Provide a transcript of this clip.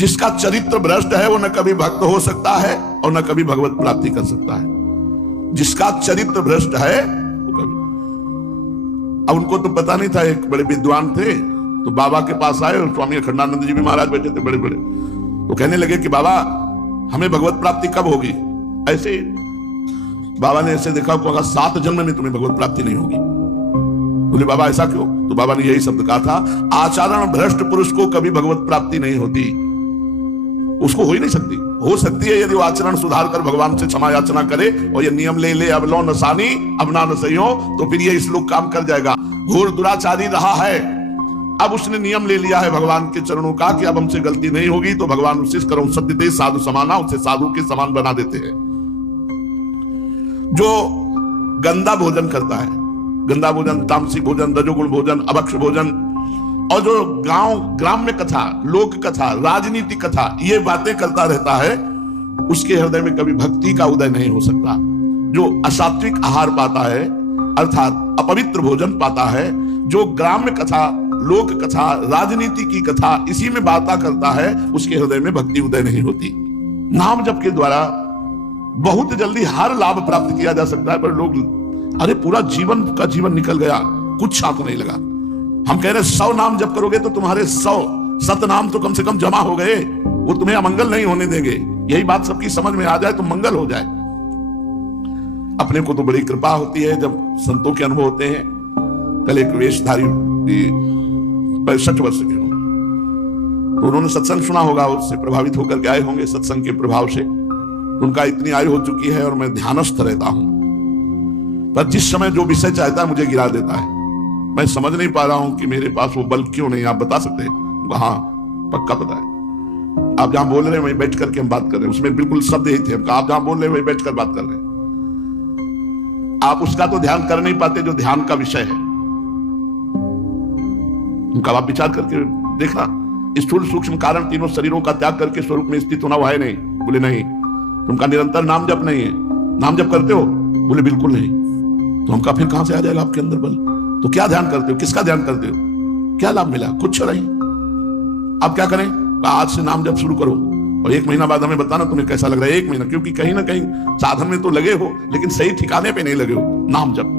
जिसका चरित्र भ्रष्ट है वो न कभी भक्त हो सकता है और न कभी भगवत प्राप्ति कर सकता है। जिसका चरित्र भ्रष्ट है वो कभी। अब उनको तो पता नहीं था, एक बड़े विद्वान थे तो बाबा के पास आए और स्वामी अखंडानंद जी भी महाराज बैठे थे बड़े बड़े, तो कहने लगे कि बाबा हमें भगवत प्राप्ति कब होगी। ऐसे बाबा ने ऐसे देखा, कहा 7 जन्म में तुम्हें भगवत प्राप्ति नहीं होगी। बोले बाबा ऐसा क्यों? तो बाबा ने यही शब्द कहा था, आचरण भ्रष्ट पुरुष को कभी भगवत प्राप्ति नहीं होती। उसको हो ही नहीं सकती। हो सकती है यदि वो आचरण सुधार कर भगवान से क्षमा याचना करे और ये नियम ले ले, अब लो नसानी अब ना नसइयो, तो फिर ये श्लोक काम कर जाएगा। घोर दुराचारी रहा है, अब उसने नियम ले लिया है भगवान के चरणों का कि अब हमसे गलती नहीं होगी, तो भगवान उससे करो सत्य दे साधु समाना, उसे साधु के समान बना देते हैं। जो गंदा भोजन करता है, गंदा भोजन, तामसिक भोजन, रजोगुण भोजन, अभक्ष भोजन, और जो ग्राम्य कथा, लोक कथा, राजनीति कथा, ये बातें करता रहता है, उसके हृदय में कभी भक्ति का उदय नहीं हो सकता। जो असात्विक आहार पाता है अर्थात अपवित्र भोजन पाता है, जो ग्राम्य कथा, लोक कथा, राजनीति की कथा, इसी में बातें करता है, उसके हृदय में भक्ति उदय नहीं होती। नाम जप के द्वारा बहुत जल्दी हर लाभ प्राप्त किया जा सकता है, पर लोग अरे पूरा जीवन का जीवन निकल गया, कुछ साथ नहीं लगा। हम कह रहे 100 नाम जप करोगे तो तुम्हारे 100 सतनाम तो कम से कम जमा हो गए, वो तुम्हें अमंगल नहीं होने देंगे। यही बात सबकी समझ में आ जाए तो मंगल हो जाए। अपने को तो बड़ी कृपा होती है जब संतों के अनुभव होते हैं। कल एक वेशधारी 65 वर्ष के तो उन्होंने सत्संग सुना होगा, उससे प्रभावित होकर के आए होंगे सत्संग के प्रभाव से। उनका इतनी आयु हो चुकी है और मैं ध्यानस्थ रहता हूं, पर जिस समय जो विषय चाहता है मुझे गिरा देता है। मैं समझ नहीं पा रहा हूं कि मेरे पास वो बल क्यों नहीं, आप बता सकते हैं? हाँ पक्का पता है। आप जहां बोल रहे हैं वहीं बैठ करके हम बात कर रहे हैं, उसमें बिल्कुल शब्द यही थे, आप जहां बोल रहे हैं वहीं बैठ कर बात कर रहे हैं। आप उसका तो ध्यान कर नहीं पाते जो ध्यान का विषय है। उनका आप विचार करके देखा, स्थूल सूक्ष्म कारण तीनों शरीरों का त्याग करके स्वरूप में स्थित होना हुआ है नहीं? बोले नहीं। तुमका निरंतर नाम जप नहीं है? नाम जप करते हो? बोले बिल्कुल नहीं। तो हमका फिर कहां से आ जाएगा आपके अंदर बल? तो क्या ध्यान करते हो, किसका ध्यान करते हो, क्या लाभ मिला? कुछ नहीं। अब क्या करें? आज से नाम जप शुरू करो और 1 महीना बाद हमें बताना तुम्हें कैसा लग रहा है। 1 महीना, क्योंकि कहीं ना कहीं साधन में तो लगे हो लेकिन सही ठिकाने पे नहीं लगे हो। नाम जप